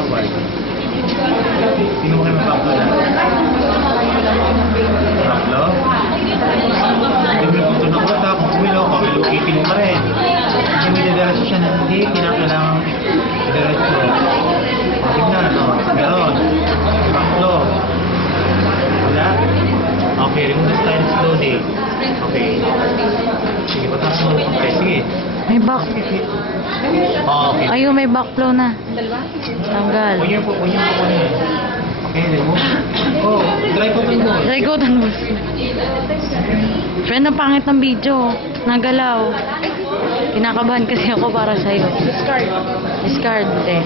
forward. Sino mo kayo mapaplo na? Mapaplo? Hindi mo punto ng kota. Kung kumilo ka, ilukitin mo pa rin. Hindi mo idadiretso siya na hindi. Kinakailangan idadiretso. Tignan, no? Meron. Mapaplo. Wala? Okay, remove the style slowly. Okay. Sige, patas mo. Okay, sige. May back. Oh, okay. Ayun, may backflow na. Tanggal. Kunyo po niya. Okay, remove. Oh, try ko ito mo. Try ko tan boss. Friend, ang pangit ng video. Nagalaw. Kinakabahan kasi ako para sa'yo. Discard. Discard, eh.